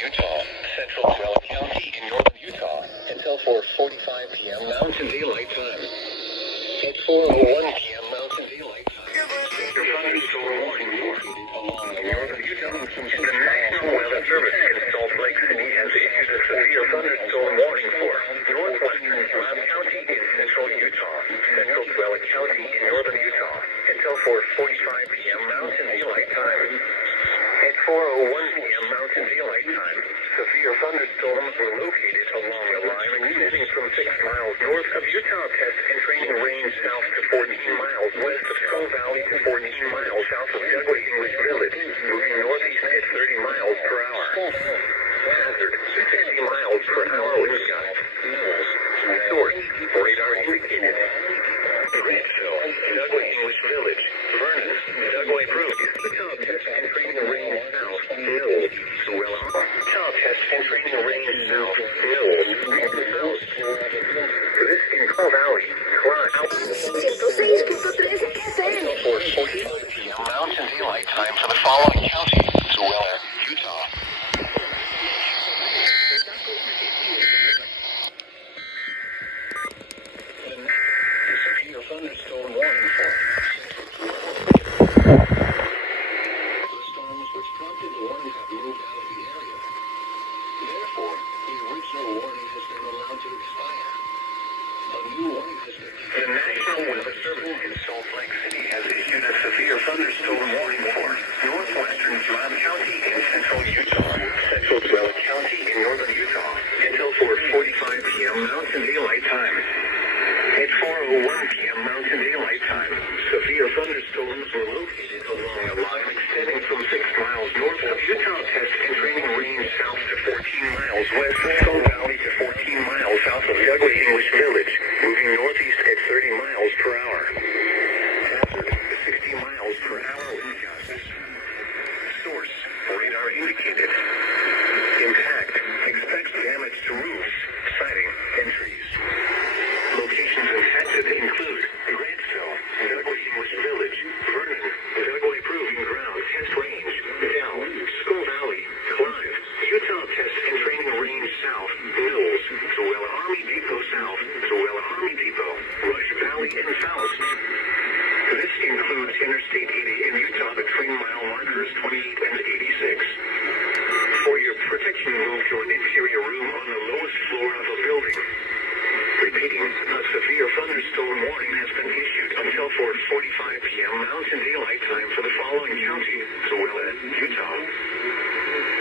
Utah, central Tualatin County in northern Utah, until 4:45 p.m. Mountain Daylight Time. At 4:01 p.m. Mountain Daylight Time, your thunderstorm warning along the northern Utah. The National Weather Service in Salt Lake City has issued a severe thunderstorm warning for northwestern Tualatin County in central Utah, central Tualatin County in northern Utah, until 4:45 p.m. Mountain Daylight Time. At 4:01 p.m. Mountain Daylight Time, severe thunderstorms were located along a line extending from 6 miles north of Utah Test and Training Range south to 14 miles west of Skull Valley to 14 miles south of Dugway English Village, moving northeast at 30 miles per hour. Hazard, 60 miles per hour wind gusts. Source, radar indicated. Grantsville, Dugway English Village, Vernon, Dugway Brook, Utah Test and Training Range south, Mills, Suella, Utah Test and Training Range south, Mills, South. This in Skull Valley, Clyde. 106.3 FM. 4:45 p.m. Mountain Daylight Time for the following county, Suella, Utah. Severe thunderstorm warning for the storms which prompted the warning have moved out of the area. Therefore, the original warning has been allowed to expire. A new warning has been issued. The National Weather Service in Salt Lake City has issued a severe thunderstorm warning for northwestern Tualatin County in central Utah, central Tualatin County in northern Utah, until 4:45 p.m. Mountain Daylight Time. At 4:01 p.m. Mountain Daylight Time, severe thunderstorms were located along a line extending from 6 miles north of Utah Test and Training Range south to 14 miles west of Skull Valley to 14 miles south of Dugway English Village, moving northeast at 30 miles per hour. Hazard, 60 miles per hour wind gusts. Source, radar indicated. Impact, expects damage to roofs, siding, and trees. Locations impacted include Grantsville, Dugway English Village, Vernon, Dugway Proving Ground Test Range, Dell, Skull Valley, Clive, Utah Test and Training Range South, Mills, Suella Army Depot South, Suella Army Depot, Rush Valley, and Faust. This includes Interstate 80 in Utah between mile markers 28 and 86. For your protection, move to an interior room on the lowest floor of a building. Repeating, a severe thunderstorm warning has been issued until 4:45 p.m. Mountain Daylight Time for the following county, Suella, Utah.